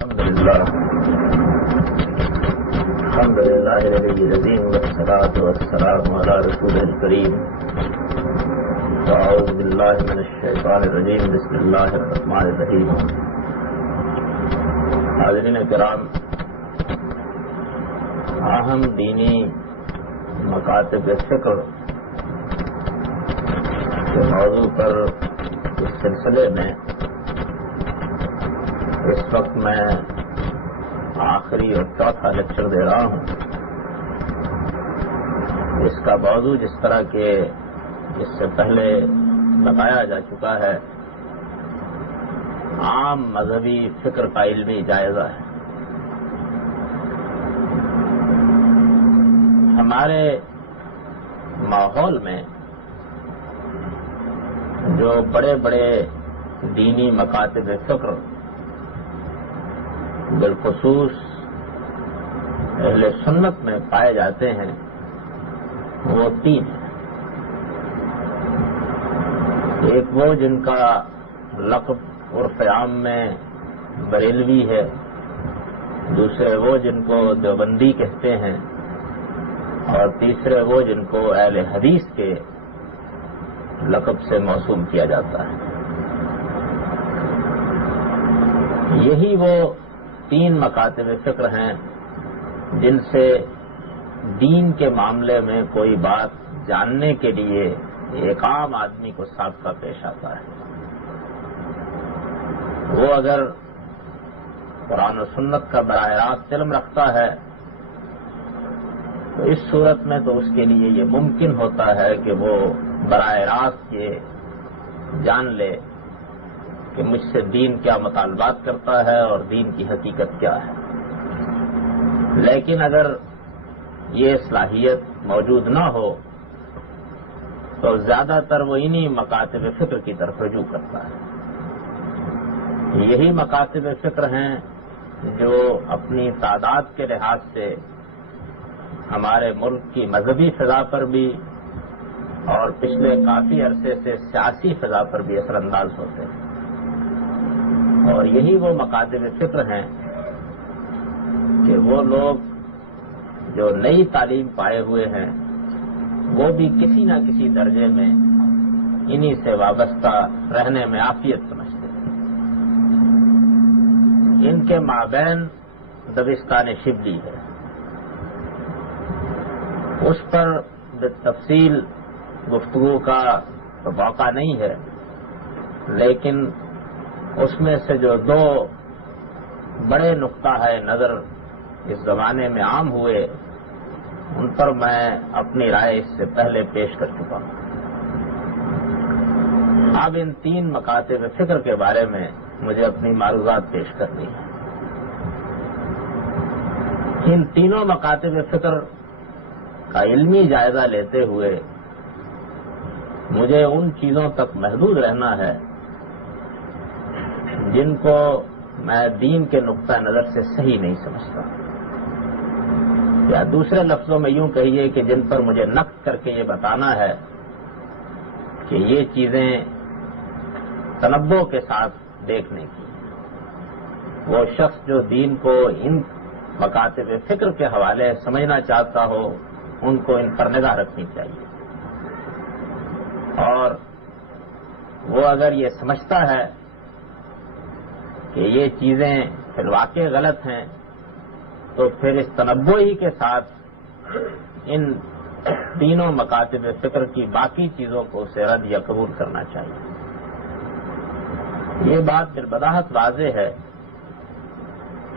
الحمد لله العلي العظيم والصلاة والسلام على رسوله الكريم وأعوذ بالله من الشيطان الرجيم بسم الله الرحمن الرحيم. حاضرین کرام، اہم دینی مکاتب فکر کے موضوع پر اس سلسلے میں اس وقت میں آخری اور چوتھا لیکچر دے رہا ہوں. اس کا موضوع جس طرح کہ اس سے پہلے بتایا جا چکا ہے، عام مذہبی فکر کا علمی جائزہ ہے. ہمارے ماحول میں جو بڑے بڑے دینی مکاتب فکر بالخصوص اہل سنت میں پائے جاتے ہیں وہ تین ہیں. ایک وہ جن کا لقب عرف عام میں بریلوی ہے، دوسرے وہ جن کو دیوبندی کہتے ہیں، اور تیسرے وہ جن کو اہل حدیث کے لقب سے موسوم کیا جاتا ہے. یہی وہ تین مکاتب فکر ہیں جن سے دین کے معاملے میں کوئی بات جاننے کے لیے ایک عام آدمی کو سابقہ پیش آتا ہے. وہ اگر قرآن و سنت کا براہ راست علم رکھتا ہے تو اس صورت میں تو اس کے لیے یہ ممکن ہوتا ہے کہ وہ براہ راست یہ جان لے کہ مجھ سے دین کیا مطالبات کرتا ہے اور دین کی حقیقت کیا ہے. لیکن اگر یہ صلاحیت موجود نہ ہو تو زیادہ تر وہ انہی مکاتب فکر کی طرف رجوع کرتا ہے. یہی مکاتب فکر ہیں جو اپنی تعداد کے لحاظ سے ہمارے ملک کی مذہبی فضا پر بھی اور پچھلے کافی عرصے سے سیاسی فضا پر بھی اثر انداز ہوتے ہیں. اور یہی وہ مکاتب فکر ہیں کہ وہ لوگ جو نئی تعلیم پائے ہوئے ہیں وہ بھی کسی نہ کسی درجے میں انہی سے وابستہ رہنے میں عافیت سمجھتے ہیں. ان کے مابین دبستان شبلی ہے، اس پر بالتفصیل گفتگو کا موقع نہیں ہے، لیکن اس میں سے جو دو بڑے نقطہ ہے نظر اس زمانے میں عام ہوئے ان پر میں اپنی رائے اس سے پہلے پیش کر چکا ہوں. اب ان تین مکاتب فکر کے بارے میں مجھے اپنی معروضات پیش کرنی ہے. ان تینوں مکاتب فکر کا علمی جائزہ لیتے ہوئے مجھے ان چیزوں تک محدود رہنا ہے جن کو میں دین کے نقطہ نظر سے صحیح نہیں سمجھتا، یا دوسرے لفظوں میں یوں کہیے کہ جن پر مجھے نقد کر کے یہ بتانا ہے کہ یہ چیزیں تنبؤ کے ساتھ دیکھنے کی. وہ شخص جو دین کو ان مکاتب فکر کے حوالے سمجھنا چاہتا ہو ان کو ان پر نگاہ رکھنی چاہیے. اور وہ اگر یہ سمجھتا ہے کہ یہ چیزیں فی الواقع غلط ہیں تو پھر اس تنبؤ ہی کے ساتھ ان تینوں مکاتب فکر کی باقی چیزوں کو اسے رد یا قبول کرنا چاہیے. یہ بات بالبداہت واضح ہے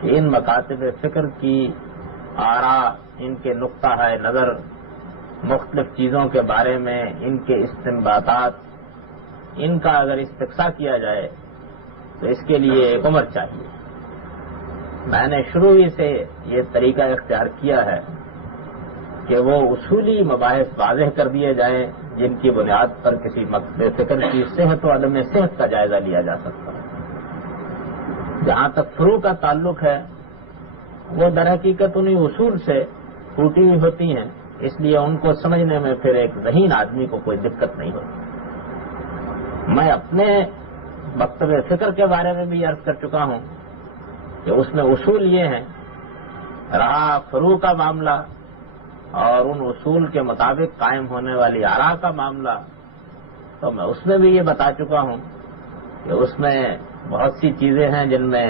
کہ ان مکاتب فکر کی آراء، ان کے نقطہ نظر، مختلف چیزوں کے بارے میں ان کے استنباطات، ان کا اگر استقصاء کیا جائے تو اس کے لیے ایک عمر چاہیے. میں نے شروع ہی سے یہ طریقہ اختیار کیا ہے کہ وہ اصولی مباحث واضح کر دیے جائیں جن کی بنیاد پر کسی مکتب فکر کی صحت و عدم صحت کا جائزہ لیا جا سکتا ہے. جہاں تک فروع کا تعلق ہے وہ در حقیقت انہی اصول سے ٹوٹی ہوئی ہوتی ہیں، اس لیے ان کو سمجھنے میں پھر ایک ذہین آدمی کو کوئی دقت نہیں ہوتی. میں اپنے مکتب فکر کے بارے میں بھی عرض کر چکا ہوں کہ اس میں اصول یہ ہیں، رہا فروع کا معاملہ اور ان اصول کے مطابق قائم ہونے والی آراء کا معاملہ، تو میں اس میں بھی یہ بتا چکا ہوں کہ اس میں بہت سی چیزیں ہیں جن میں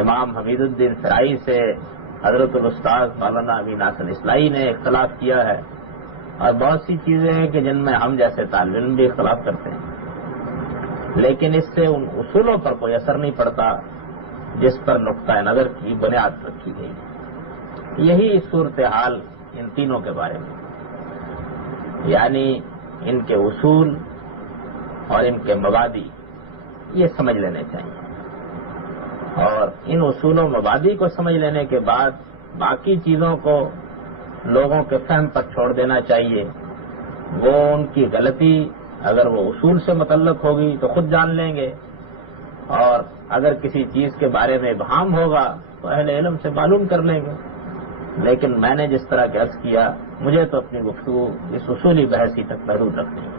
امام حمید الدین سرائی سے حضرت الاستاذ مولانا امین حسن اصلاحی نے اختلاف کیا ہے، اور بہت سی چیزیں ہیں کہ جن میں ہم جیسے طالب علم بھی اختلاف کرتے ہیں، لیکن اس سے ان اصولوں پر کوئی اثر نہیں پڑتا جس پر نقطہ نظر کی بنیاد رکھی گئی ہے۔ یہی صورتحال ان تینوں کے بارے میں، یعنی ان کے اصول اور ان کے مبادی یہ سمجھ لینے چاہیے، اور ان اصول و مبادی کو سمجھ لینے کے بعد باقی چیزوں کو لوگوں کے فہم پر چھوڑ دینا چاہیے۔ وہ ان کی غلطی اگر وہ اصول سے متعلق ہوگی تو خود جان لیں گے، اور اگر کسی چیز کے بارے میں ابہام ہوگا تو اہل علم سے معلوم کر لیں گے۔ لیکن میں نے جس طرح کہ عرض کیا، مجھے تو اپنی گفتگو اس اصولی بحثی تک محدود رکھنی ہے۔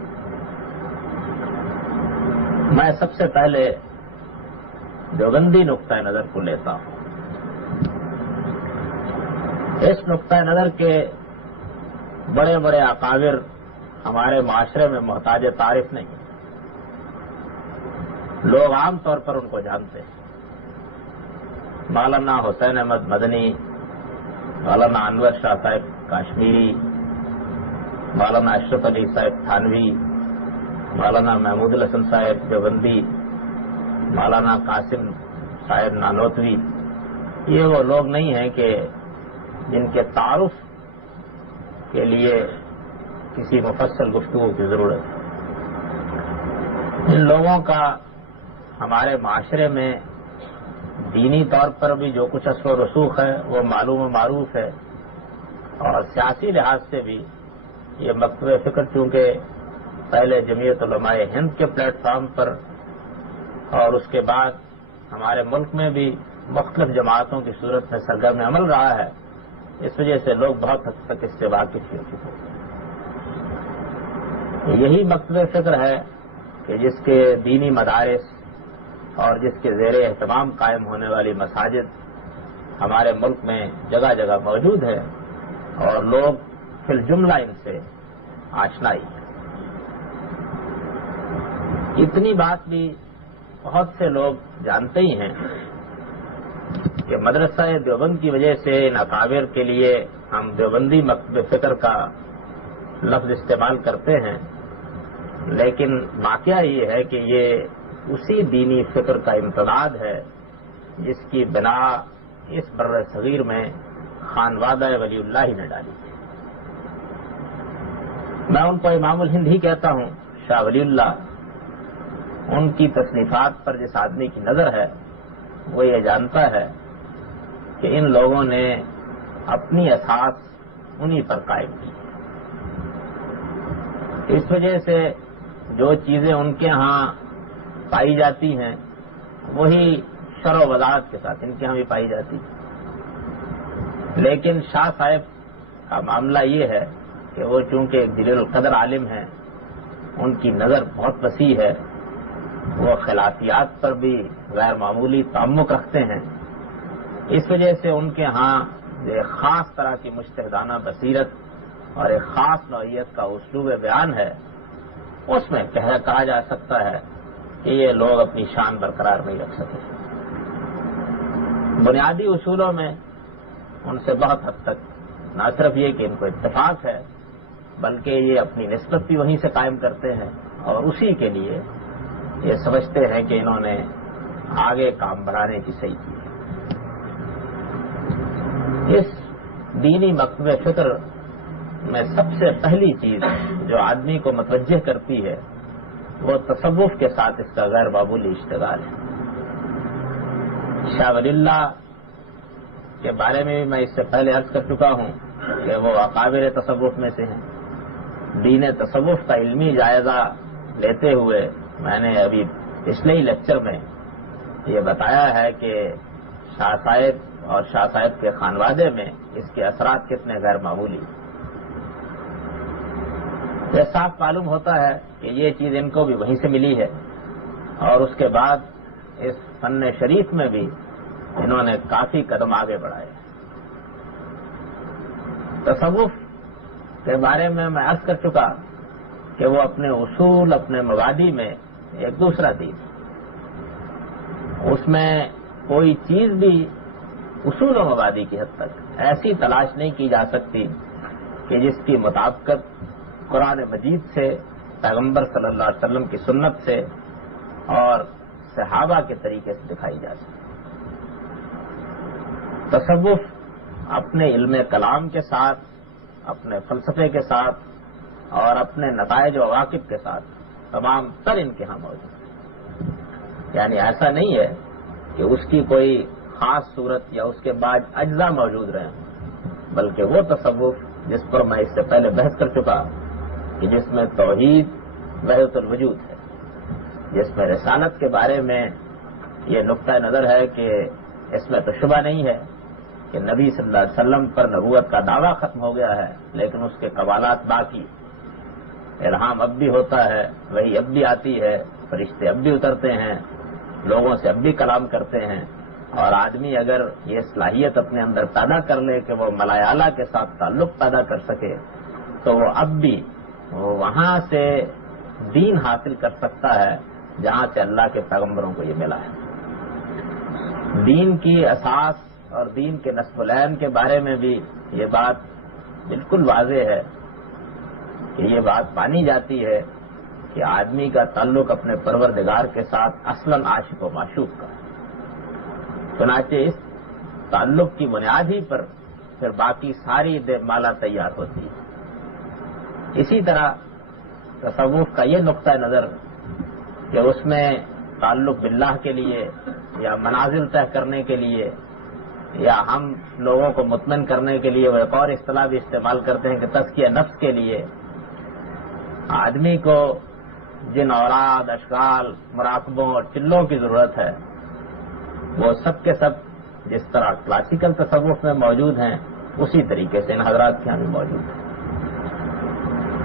میں سب سے پہلے دیوبندی نقطہ نظر کو لیتا ہوں۔ اس نقطہ نظر کے بڑے بڑے اکابر ہمارے معاشرے میں محتاج تعریف نہیں، لوگ عام طور پر ان کو جانتے ہیں۔ مولانا حسین احمد مدنی، مولانا انور شاہ صاحب کاشمیری، مولانا اشرف علی صاحب تھانوی، مولانا محمود الحسن صاحب دیوبندی، مولانا قاسم صاحب نانوتوی، یہ وہ لوگ نہیں ہیں کہ جن کے تعارف کے لیے کسی مفصل گفتگو کی ضرورت ہے۔ ان لوگوں کا ہمارے معاشرے میں دینی طور پر بھی جو کچھ اثر و رسوخ ہے وہ معلوم و معروف ہے، اور سیاسی لحاظ سے بھی یہ مکتب فکر چونکہ پہلے جمعیت علماء ہند کے پلیٹ فارم پر اور اس کے بعد ہمارے ملک میں بھی مختلف جماعتوں کی صورت میں سرگرم عمل رہا ہے، اس وجہ سے لوگ بہت حد تک اس سے واقف ہو چکے ہیں۔ یہی مکتب فکر ہے کہ جس کے دینی مدارس اور جس کے زیر اہتمام قائم ہونے والی مساجد ہمارے ملک میں جگہ جگہ موجود ہے، اور لوگ فی الجملہ ان سے آشنائی ہے۔ اتنی بات بھی بہت سے لوگ جانتے ہی ہیں کہ مدرسہ دیوبند کی وجہ سے ان اکابر کے لیے ہم دیوبندی مکتب فکر کا لفظ استعمال کرتے ہیں، لیکن واقعہ یہ ہے کہ یہ اسی دینی فکر کا امتداد ہے جس کی بنا اس بر صغیر میں خانوادہ ولی اللہ نے ڈالی ہے۔ میں ان کو امام الہند ہی کہتا ہوں، شاہ ولی اللہ۔ ان کی تصنیفات پر جس آدمی کی نظر ہے وہ یہ جانتا ہے کہ ان لوگوں نے اپنی اساس انہی پر قائم کی۔ اس وجہ سے جو چیزیں ان کے ہاں پائی جاتی ہیں وہی شرع و وضاحت کے ساتھ ان کے ہاں بھی پائی جاتی ہے۔ لیکن شاہ صاحب کا معاملہ یہ ہے کہ وہ چونکہ ایک جلیل القدر عالم ہیں، ان کی نظر بہت وسیع ہے، وہ خلافیات پر بھی غیر معمولی تعمق رکھتے ہیں۔ اس وجہ سے ان کے ہاں ایک خاص طرح کی مجتہدانہ بصیرت اور ایک خاص نوعیت کا اسلوب بیان ہے، اس میں کہا جا سکتا ہے کہ یہ لوگ اپنی شان برقرار نہیں رکھ سکے۔ بنیادی اصولوں میں ان سے بہت حد تک نہ صرف یہ کہ ان کو اتفاق ہے، بلکہ یہ اپنی نسبت بھی وہیں سے قائم کرتے ہیں، اور اسی کے لیے یہ سمجھتے ہیں کہ انہوں نے آگے کام بڑھانے کی صحیح کی ہے۔ اس دینی مکتب فکر میں سب سے پہلی چیز جو آدمی کو متوجہ کرتی ہے وہ تصوف کے ساتھ اس کا غیر معمولی اشتغال ہے۔ شاہ ولی اللہ کے بارے میں بھی میں اس سے پہلے عرض کر چکا ہوں کہ وہ اکابر تصوف میں سے ہیں۔ دین تصوف کا علمی جائزہ لیتے ہوئے میں نے ابھی پچھلے ہی لیکچر میں یہ بتایا ہے کہ شاہ صاحب اور شاہ صاحب کے خانوادے میں اس کے اثرات کتنے غیر معمولی ہیں۔ یہ صاف معلوم ہوتا ہے کہ یہ چیز ان کو بھی وہیں سے ملی ہے، اور اس کے بعد اس فن شریف میں بھی انہوں نے کافی قدم آگے بڑھائے۔ تصوف کے بارے میں عرض کر چکا کہ وہ اپنے اصول، اپنے مبادی میں ایک دوسرا دین، اس میں کوئی چیز بھی اصول و مبادی کی حد تک ایسی تلاش نہیں کی جا سکتی کہ جس کی مطابقت قرآن مجید سے، پیغمبر صلی اللہ علیہ وسلم کی سنت سے اور صحابہ کے طریقے سے دکھائی جا سکتی۔ تصوف اپنے علم کلام کے ساتھ، اپنے فلسفے کے ساتھ اور اپنے نتائج و عواقب کے ساتھ تمام تر ان کے ہاں موجود ہے۔ یعنی ایسا نہیں ہے کہ اس کی کوئی خاص صورت یا اس کے بعد اجزاء موجود رہے ہیں، بلکہ وہ تصوف جس پر میں اس سے پہلے بحث کر چکا کہ جس میں توحید وحدت الوجود ہے، جس میں رسالت کے بارے میں یہ نقطہ نظر ہے کہ اس میں تو شبہ نہیں ہے کہ نبی صلی اللہ علیہ وسلم پر نبوت کا دعویٰ ختم ہو گیا ہے، لیکن اس کے قبالات باقی، الہام اب بھی ہوتا ہے، وہی اب بھی آتی ہے، فرشتے اب بھی اترتے ہیں، لوگوں سے اب بھی کلام کرتے ہیں، اور آدمی اگر یہ صلاحیت اپنے اندر پیدا کر لے کہ وہ ملائے اعلیٰ کے ساتھ تعلق پیدا کر سکے تو وہ اب بھی وہاں سے دین حاصل کر سکتا ہے جہاں سے اللہ کے پیغمبروں کو یہ ملا ہے۔ دین کی اساس اور دین کے نصب العین کے بارے میں بھی یہ بات بالکل واضح ہے کہ یہ بات مانی جاتی ہے کہ آدمی کا تعلق اپنے پروردگار کے ساتھ اصلاً عاشق و معشوق کا ہے۔ چنانچہ اس تعلق کی بنیاد ہی پر پھر باقی ساری مالا تیار ہوتی ہے۔ اسی طرح تصوف کا یہ نقطہ نظر کہ اس میں تعلق باللہ کے لیے یا منازل طے کرنے کے لیے یا ہم لوگوں کو مطمئن کرنے کے لیے وہ ایک اور اصطلاح بھی استعمال کرتے ہیں کہ تزکیہ نفس کے لیے آدمی کو جن اوراد، اشغال، مراقبوں اور چلوں کی ضرورت ہے وہ سب کے سب جس طرح کلاسیکل تصوف میں موجود ہیں اسی طریقے سے ان حضرات کے یہاں بھی موجود ہیں۔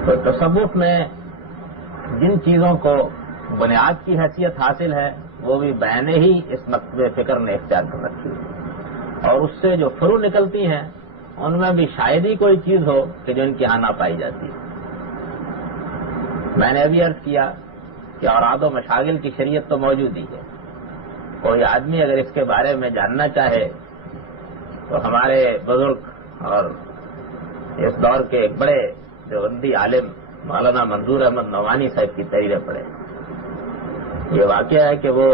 تو تصوف میں جن چیزوں کو بنیاد کی حیثیت حاصل ہے وہ بھی بیان ہی اس مکتب فکر نے اختیار کر رکھی ہے، اور اس سے جو فروع نکلتی ہیں ان میں بھی شاید ہی کوئی چیز ہو کہ جو ان کی یہاں نہ پائی جاتی ہے۔ میں نے ابھی عرض کیا کہ اوراد و مشاغل کی شریعت تو موجود ہی ہے، کوئی آدمی اگر اس کے بارے میں جاننا چاہے تو ہمارے بزرگ اور اس دور کے ایک بڑے دیوبندی عالم مولانا منظور احمد نعمانی صاحب کی تحریریں پڑھے۔ یہ واقعہ ہے کہ وہ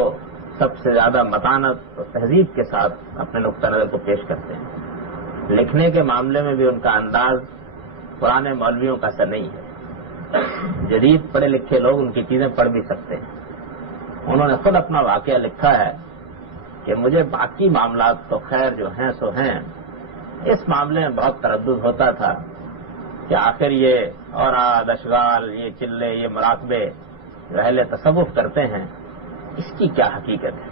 سب سے زیادہ متانت اور تہذیب کے ساتھ اپنے نقطہ نظر کو پیش کرتے ہیں۔ لکھنے کے معاملے میں بھی ان کا انداز پرانے مولویوں کا سا نہیں ہے، جدید پڑھے لکھے لوگ ان کی چیزیں پڑھ بھی سکتے ہیں۔ انہوں نے خود اپنا واقعہ لکھا ہے کہ مجھے باقی معاملات تو خیر جو ہیں سو ہیں، اس معاملے میں بہت تردد ہوتا تھا کہ آخر یہ اوراد، اشغال، یہ چلے، یہ مراقبے جو اہل تصوف کرتے ہیں اس کی کیا حقیقت ہے۔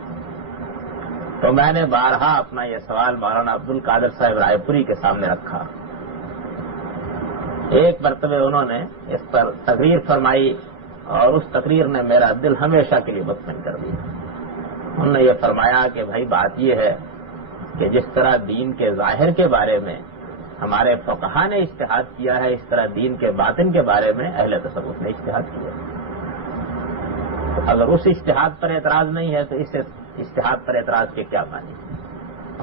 تو میں نے بارہا اپنا یہ سوال مولانا عبد القادر صاحب رائے پوری کے سامنے رکھا۔ ایک مرتبہ انہوں نے اس پر تقریر فرمائی اور اس تقریر نے میرا دل ہمیشہ کے لیے مطمئن کر دیا۔ انہوں نے یہ فرمایا کہ بھائی بات یہ ہے کہ جس طرح دین کے ظاہر کے بارے میں ہمارے فقہا نے اجتہاد کیا ہے، اس طرح دین کے باطن کے بارے میں اہل تصوف نے اجتہاد کیا ہے۔ تو اگر اس اجتہاد پر اعتراض نہیں ہے تو اس اجتہاد پر اعتراض کے کیا معنی؟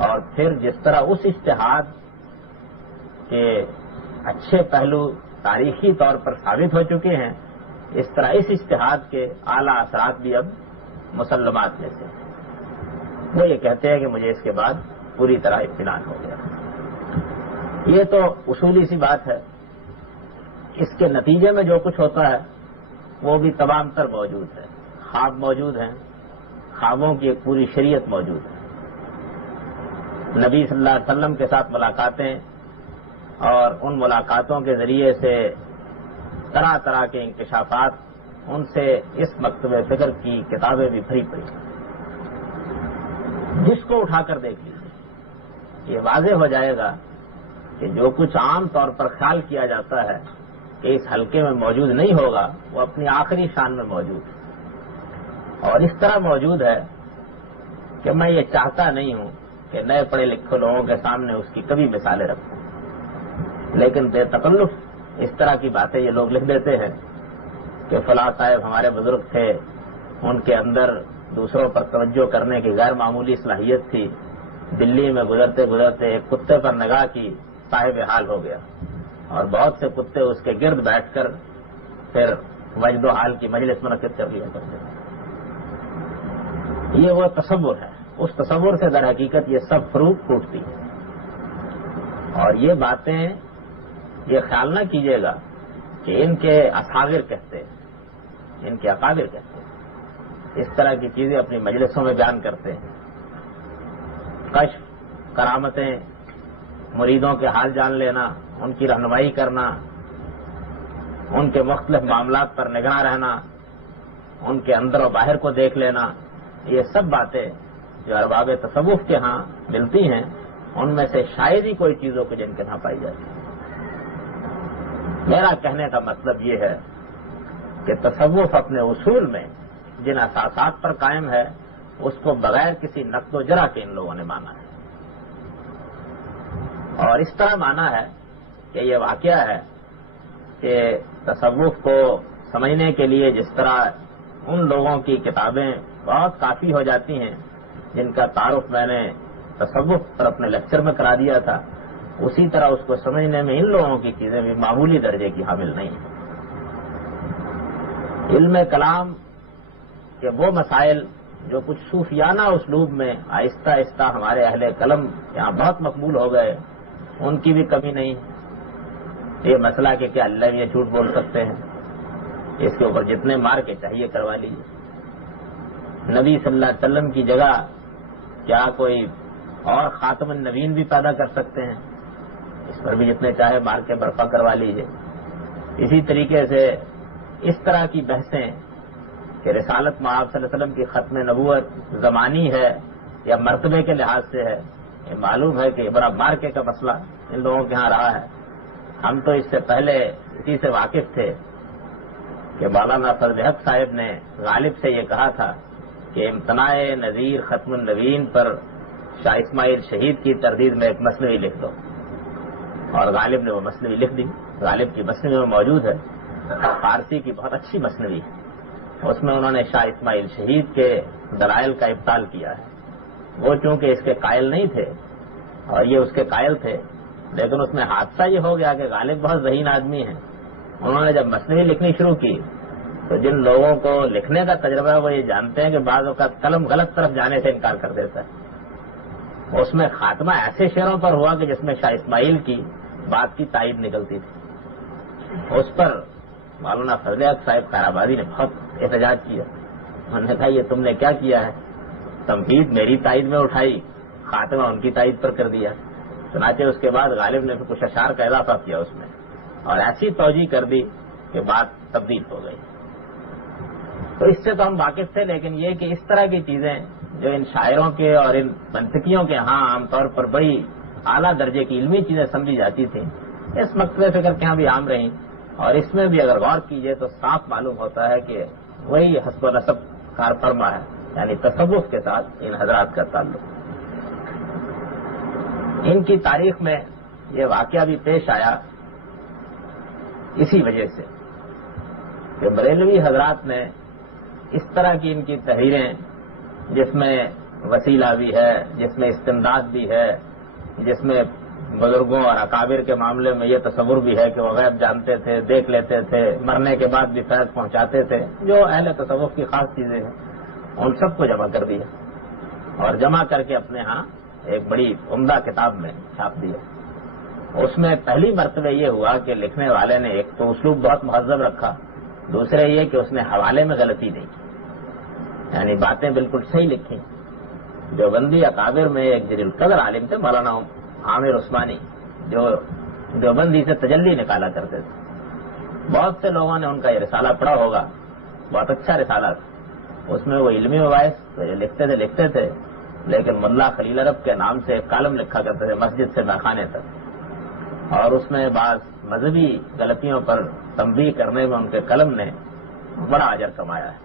اور پھر جس طرح اس اجتہاد کے اچھے پہلو تاریخی طور پر ثابت ہو چکے ہیں، اس طرح اس اجتہاد کے اعلیٰ اثرات بھی اب مسلمات میں سے ہیں۔ وہ یہ کہتے ہیں کہ مجھے اس کے بعد پوری طرح اطمینان ہو گیا۔ یہ تو اصولی سی بات ہے، اس کے نتیجے میں جو کچھ ہوتا ہے وہ بھی تمام تر موجود ہے۔ خواب موجود ہیں، خوابوں کی ایک پوری شریعت موجود ہے، نبی صلی اللہ علیہ وسلم کے ساتھ ملاقاتیں اور ان ملاقاتوں کے ذریعے سے طرح طرح کے انکشافات، ان سے اس مکتب فکر کی کتابیں بھی بھری پڑی، جس کو اٹھا کر دیکھ لیجیے یہ واضح ہو جائے گا کہ جو کچھ عام طور پر خیال کیا جاتا ہے کہ اس حلقے میں موجود نہیں ہوگا وہ اپنی آخری شان میں موجود ہے، اور اس طرح موجود ہے کہ میں یہ چاہتا نہیں ہوں کہ نئے پڑھے لکھے لوگوں کے سامنے اس کی کبھی مثالیں رکھوں، لیکن بے تکلف اس طرح کی باتیں یہ لوگ لکھ دیتے ہیں کہ فلاں صاحب ہمارے بزرگ تھے، ان کے اندر دوسروں پر توجہ کرنے کی غیر معمولی صلاحیت تھی، دلی میں گزرتے گزرتے ایک کتے پر نگاہ کی، صاحب حال ہو گیا، اور بہت سے کتے اس کے گرد بیٹھ کر پھر وجد و حال کی مجلس منعقد کر لیا کرتے ہیں۔ یہ وہ تصور ہے، اس تصور سے در حقیقت یہ سب فروٹ پھوٹتی ہے۔ اور یہ باتیں یہ خیال نہ کیجیے گا کہ ان کے اصاغر کہتے ہیں، ان کے اکابر کہتے ہیں، اس طرح کی چیزیں اپنی مجلسوں میں بیان کرتے ہیں۔ کشف، کرامتیں، مریدوں کے حال جان لینا، ان کی رہنمائی کرنا، ان کے مختلف معاملات پر نگراں رہنا، ان کے اندر و باہر کو دیکھ لینا، یہ سب باتیں جو ارباب تصوف کے ہاں ملتی ہیں، ان میں سے شاید ہی کوئی چیزوں کو جن کے ہاں پائی جاتی ہے۔ میرا کہنے کا مطلب یہ ہے کہ تصوف اپنے اصول میں جن اساسات پر قائم ہے اس کو بغیر کسی نقد و جرح کے ان لوگوں نے مانا ہے، اور اس طرح مانا ہے کہ یہ واقعہ ہے کہ تصوف کو سمجھنے کے لیے جس طرح ان لوگوں کی کتابیں بہت کافی ہو جاتی ہیں جن کا تعارف میں نے تصوف پر اپنے لیکچر میں کرا دیا تھا، اسی طرح اس کو سمجھنے میں ان لوگوں کی چیزیں بھی معمولی درجے کی حامل نہیں ہیں۔ علم کلام کے وہ مسائل جو کچھ صوفیانہ اسلوب میں آہستہ آہستہ ہمارے اہل قلم یہاں بہت مقبول ہو گئے، ان کی بھی کمی نہیں۔ یہ مسئلہ کہ کیا اللہ یہ جھوٹ بول سکتے ہیں، اس کے اوپر جتنے مار کے چاہیے کروا لیجیے۔ نبی صلی اللہ علیہ وسلم کی جگہ کیا کوئی اور خاتم النبیین بھی پیدا کر سکتے ہیں، اس پر بھی جتنے چاہے مار کے برپا کروا لیجیے۔ اسی طریقے سے اس طرح کی بحثیں کہ رسالت میں آپ صلی اللہ علیہ وسلم کی ختم نبوت زمانی ہے یا مرتبے کے لحاظ سے ہے، یہ معلوم ہے کہ یہ بڑا مارکے کا مسئلہ ان لوگوں کے ہاں رہا ہے۔ ہم تو اس سے پہلے اسی سے واقف تھے کہ مولانا فضل حق صاحب نے غالب سے یہ کہا تھا کہ امتناع نذیر ختم النبیین پر شاہ اسماعیل شہید کی تردید میں ایک مثنوی لکھ دو، اور غالب نے وہ مثنوی لکھ دی۔ غالب کی مثنوی میں موجود ہے، فارسی کی بہت اچھی مثنوی ہے، اس میں انہوں نے شاہ اسماعیل شہید کے دلائل کا ابطال کیا ہے۔ وہ چونکہ اس کے قائل نہیں تھے اور یہ اس کے قائل تھے، لیکن اس میں حادثہ یہ ہو گیا کہ غالب بہت ذہین آدمی ہیں، انہوں نے جب مثنوی لکھنی شروع کی تو جن لوگوں کو لکھنے کا تجربہ ہے وہ یہ جانتے ہیں کہ بعض اوقات قلم غلط طرف جانے سے انکار کر دیتا ہے۔ اس میں خاتمہ ایسے شعروں پر ہوا کہ جس میں شاہ اسماعیل کی بات کی تائید نکلتی تھی۔ اس پر مولانا فضل حق صاحب خیرآبادی نے بہت احتجاج کیا، انہوں نے کہا یہ تم نے کیا کیا ہے، تمہید میری تائید میں اٹھائی، خاتمہ ان کی تائید پر کر دیا۔ چنانچہ اس کے بعد غالب نے کچھ اشعار کا اضافہ کیا اس میں، اور ایسی توجیہ کر دی کہ بات تبدیل ہو گئی۔ تو اس سے تو ہم واقف تھے، لیکن یہ کہ اس طرح کی چیزیں جو ان شاعروں کے اور ان منطقیوں کے ہاں عام طور پر بڑی اعلیٰ درجے کی علمی چیزیں سمجھی جاتی تھیں، اس مکتب فکر کے ہاں بھی عام رہیں، اور اس میں بھی اگر غور کیجئے تو صاف معلوم ہوتا ہے کہ وہی حسب و نسب کار فرما ہے، یعنی تصوف کے ساتھ ان حضرات کا تعلق۔ ان کی تاریخ میں یہ واقعہ بھی پیش آیا اسی وجہ سے کہ بریلوی حضرات نے اس طرح کی ان کی تحریریں جس میں وسیلہ بھی ہے، جس میں استمداد بھی ہے، جس میں بزرگوں اور اکابر کے معاملے میں یہ تصور بھی ہے کہ وہ غیب جانتے تھے، دیکھ لیتے تھے، مرنے کے بعد بھی فیض پہنچاتے تھے، جو اہل تصوف کی خاص چیزیں ہیں، ان سب کو جمع کر دیا اور جمع کر کے اپنے ہاں ایک بڑی عمدہ کتاب میں چھاپ دیا۔ اس میں پہلی مرتبہ یہ ہوا کہ لکھنے والے نے ایک تو اسلوب بہت مہذب رکھا، دوسرے یہ کہ اس نے حوالے میں غلطی نہیں کی، یعنی باتیں بالکل صحیح لکھی۔ دیوبندی اکابر میں ایک جلیل القدر عالم تھے مولانا عامر عثمانی، جو دیوبندی سے تجلی نکالا کرتے تھے۔ بہت سے لوگوں نے ان کا یہ رسالہ پڑھا ہوگا، بہت اچھا رسالہ تھا۔ اس میں وہ علمی مباحث لکھتے تھے، لیکن ملا خلیل عرب کے نام سے ایک کالم لکھا کرتے تھے مسجد سے میخانے تک، اور اس میں بعض مذہبی غلطیوں پر تنبیہ کرنے میں ان کے قلم نے بڑا اجر کمایا ہے۔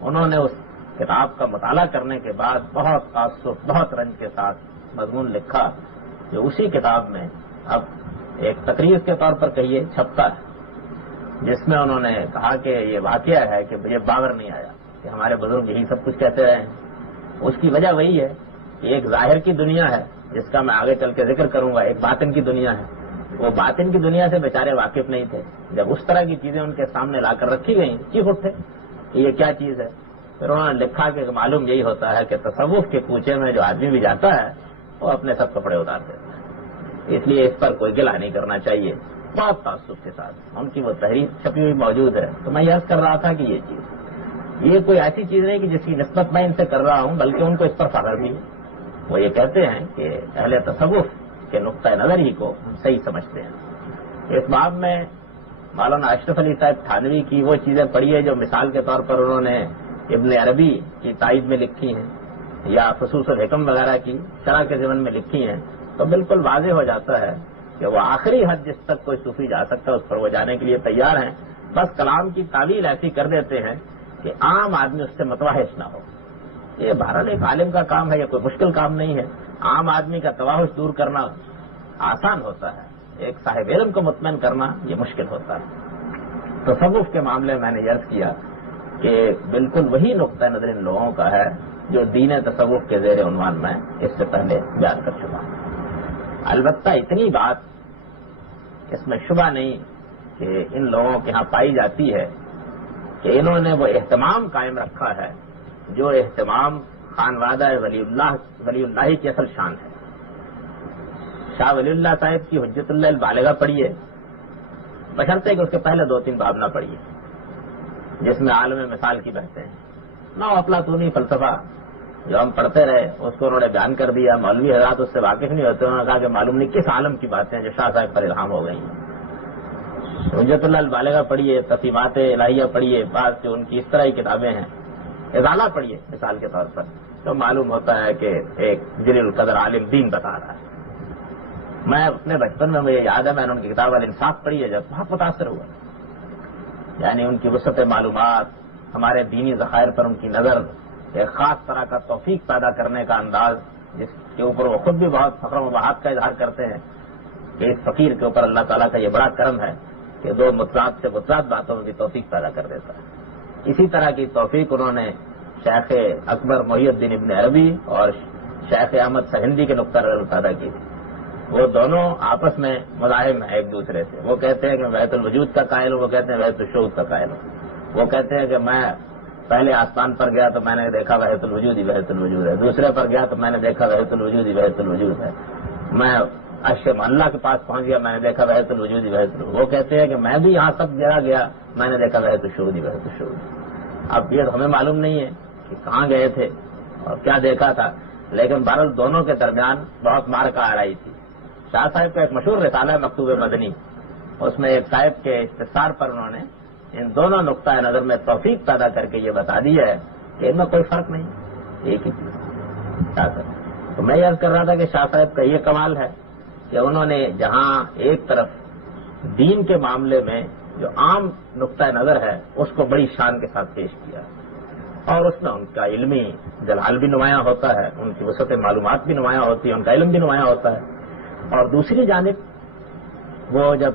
انہوں نے اس کتاب کا مطالعہ کرنے کے بعد بہت تعصب، بہت رنج کے ساتھ مضمون لکھا جو اسی کتاب میں اب ایک تقریر کے طور پر کہیے چھپتا ہے، جس میں انہوں نے کہا کہ یہ واقعہ ہے کہ مجھے باور نہیں آیا کہ ہمارے بزرگ یہی سب کچھ کہتے رہے ہیں۔ اس کی وجہ وہی ہے کہ ایک ظاہر کی دنیا ہے جس کا میں آگے چل کے ذکر کروں گا، ایک باطن کی دنیا ہے۔ وہ باطن کی دنیا سے بیچارے واقف نہیں تھے۔ جب اس طرح کی چیزیں ان کے سامنے لا کر رکھی گئیں چیخ اٹھے کہ یہ کیا چیز ہے۔ پھر انہوں نے لکھا کہ معلوم یہی ہوتا ہے کہ تصوف کے کوچے میں جو آدمی بھی جاتا ہے وہ اپنے سب کپڑے اتار دیتا ہے، اس لیے اس پر کوئی گلہ نہیں کرنا چاہیے۔ بہت تعصب کے ساتھ ان کی وہ تحریر چھپی ہوئی موجود ہے۔ تو میں یاد کر رہا تھا کہ یہ کوئی ایسی چیز نہیں کہ جس کی نسبت میں ان سے کر رہا ہوں، بلکہ ان کو اس پر فخر بھی ہے۔ وہ یہ کہتے ہیں کہ اہل تصوف کے نقطۂ نظر ہی کو ہم صحیح سمجھتے ہیں۔ اس باب میں مولانا اشرف علی صاحب تھانوی کی وہ چیزیں پڑھی ہے جو مثال کے طور پر انہوں نے ابن عربی کی تائید میں لکھی ہیں یا فصوص الحکم وغیرہ کی شرح کے ضمن میں لکھی ہیں، تو بالکل واضح ہو جاتا ہے کہ وہ آخری حد جس تک کوئی صوفی جا سکتا ہے اس پر وہ جانے کے لیے تیار ہیں۔ بس کلام کی تعویل ایسی کر دیتے ہیں کہ عام آدمی اس سے متوحش نہ ہو۔ یہ بہرحال ایک عالم کا کام ہے، یہ کوئی مشکل کام نہیں ہے۔ عام آدمی کا توحش دور کرنا آسان ہوتا ہے، ایک صاحب علم کو مطمئن کرنا یہ مشکل ہوتا ہے۔ تصوف کے معاملے میں نے عرض کیا کہ بالکل وہی نقطہ نظر ان لوگوں کا ہے جو دین تصوف کے زیر عنوان میں اس سے پہلے بیان کر چکا ہوں۔ البتہ اتنی بات اس میں شبہ نہیں کہ ان لوگوں کے ہاں پائی جاتی ہے کہ انہوں نے وہ اہتمام قائم رکھا ہے جو اہتمام خانوادہ ولی اللہ کی اصل شان ہے۔ شاہ ولی اللہ صاحب کی حجت اللہ البالغہ پڑھیے، بشرطے کہ اس کے پہلے 2-3 باب نہ پڑھیے جس میں عالم مثال کی بحثیں ہیں۔ نہ افلاطونی فلسفہ جو ہم پڑھتے رہے اس کو انہوں نے بیان کر دیا، مولوی حضرات اس سے واقف نہیں ہوتے، انہوں نے کہا کہ معلوم نہیں کس عالم کی باتیں جو شاہ صاحب پر الہام ہو گئی ہیں۔ حجت اللہ البالغہ پڑھیے، تفہیمات الہیہ پڑھیے، بعض جو ان کی اس طرح کی کتابیں ہیں، اضالہ پڑھیے مثال کے طور پر، تو معلوم ہوتا ہے کہ ایک جلیل القدر عالم دین بتا رہا ہے۔ میں اپنے بچپن میں مجھے یاد ہے میں نے ان کی کتاب الانصاف پڑھی ہے، جب بہت متاثر ہوا، یعنی ان کی وسعت معلومات، ہمارے دینی ذخائر پر ان کی نظر، ایک خاص طرح کا توفیق پیدا کرنے کا انداز جس کے اوپر وہ خود بھی بہت فخر و مباحت کا اظہار کرتے ہیں کہ اس فقیر کے اوپر اللہ تعالیٰ کا یہ بڑا کرم ہے کہ 2 مطلق سے مطلق باتوں میں بھی توفیق پیدا کر دیتا ہے۔ اسی طرح کی توفیق انہوں نے شیخ اکبر محی الدین ابن عربی اور شیخ احمد سہندی کے نقطہ نظر پیدا کی تھی۔ وہ دونوں آپس میں مزاحم ہیں ایک دوسرے سے۔ وہ کہتے ہیں کہ میں وحدت الوجود کا قائل ہوں، وہ کہتے ہیں وحدت الشہود کا قائل ہوں۔ وہ کہتے ہیں کہ میں پہلے آسمان پر گیا تو میں نے دیکھا وحدت الوجود ہی وحدت الوجود ہے، دوسرے پر گیا تو میں نے دیکھا وحدت الوجود ہی وحدت الوجود ہے، میں اللہ کے پاس پہنچ گیا میں نے دیکھا وحدت الوجود ہی وحدت الوجود۔ وہ کہتے ہیں کہ میں بھی یہاں سب جگہ گیا میں نے دیکھا وحدت الشہود ہی وحدت الشہود۔ اب یہ ہمیں معلوم نہیں ہے کہ کہاں گئے تھے اور کیا دیکھا تھا، لیکن بہرحال دونوں کے درمیان بہت مارکا آ رہی تھی۔ شاہ صاحب کا ایک مشہور رسالہ ہے مکتوب مدنی، اس میں ایک صاحب کے استفسار پر انہوں نے ان دونوں نقطۂ نظر میں توفیق پیدا کر کے یہ بتا دیا ہے کہ ان میں کوئی فرق نہیں، ایک ہی چیز شاہ صاحب۔ تو میں یاد کر رہا تھا کہ شاہ صاحب کا یہ کمال ہے کہ انہوں نے جہاں ایک طرف دین کے معاملے میں جو عام نقطۂ نظر ہے اس کو بڑی شان کے ساتھ پیش کیا اور اس میں ان کا علمی جلال بھی نمایاں ہوتا ہے، ان کی وسعت معلومات بھی نمایاں ہوتی ہے، ان کا علم بھی نمایاں ہوتا ہے۔ اور دوسری جانب وہ جب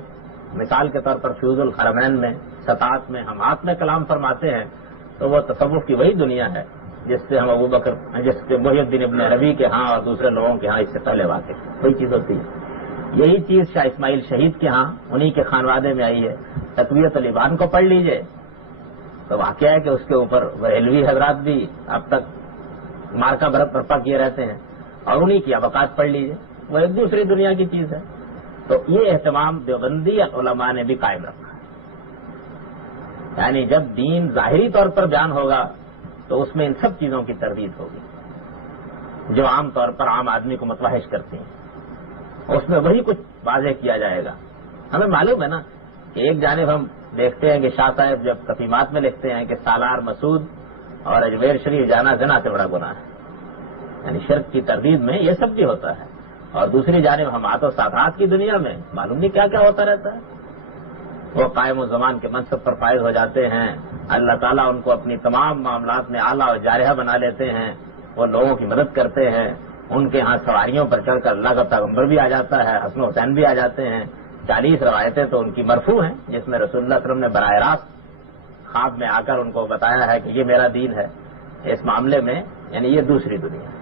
مثال کے طور پر فیوز الحرمین میں سطاعت میں ہمات میں کلام فرماتے ہیں تو وہ تصوف کی وہی دنیا ہے جس سے ہم ابو بکر، جس سے محی الدین ابن عربی کے ہاں اور دوسرے لوگوں کے ہاں اس سے پہلے واقف وہی چیز ہوتی ہے۔ یہی چیز شاہ اسماعیل شہید کے ہاں انہی کے خانوادے میں آئی ہے۔ تقویت الایمان کو پڑھ لیجئے تو واقعہ ہے کہ اس کے اوپر بریلوی حضرات بھی اب تک مارکا برپا کیے رہتے ہیں، اور انہی کی ابقات پڑھ لیجئے، وہ ایک دوسری دنیا کی چیز ہے۔ تو یہ اہتمام دیوبندی علماء نے بھی قائم رکھا ہے، یعنی جب دین ظاہری طور پر بیان ہوگا تو اس میں ان سب چیزوں کی تردید ہوگی جو عام طور پر عام آدمی کو متوحش کرتی ہیں، اس میں وہی کچھ واضح کیا جائے گا۔ ہمیں معلوم ہے نا کہ ایک جانب ہم دیکھتے ہیں کہ شاہ صاحب جب تفہیمات میں لکھتے ہیں کہ سالار مسعود اور اجمیر شریف جانا زنا سے بڑا گناہ ہے، یعنی شرک کی تردید میں یہ سب بھی ہوتا ہے، اور دوسری جانب ہمات و ساتھات کی دنیا میں معلوم نہیں کیا کیا ہوتا رہتا ہے۔ وہ قائم و زمان کے منصب پر فائز ہو جاتے ہیں، اللہ تعالیٰ ان کو اپنی تمام معاملات میں اعلیٰ اور جارحہ بنا لیتے ہیں، وہ لوگوں کی مدد کرتے ہیں، ان کے ہاں سواریوں پر چڑھ کر اللہ کا پیغمبر بھی آ جاتا ہے، حسن و حسین بھی آ جاتے ہیں. 40 روایتیں تو ان کی مرفوع ہیں جس میں رسول اللہ صلی اللہ علیہ وسلم نے براہ راست خواب میں آ کر ان کو بتایا ہے کہ یہ میرا دین ہے. اس معاملے میں یعنی یہ دوسری دنیا ہے،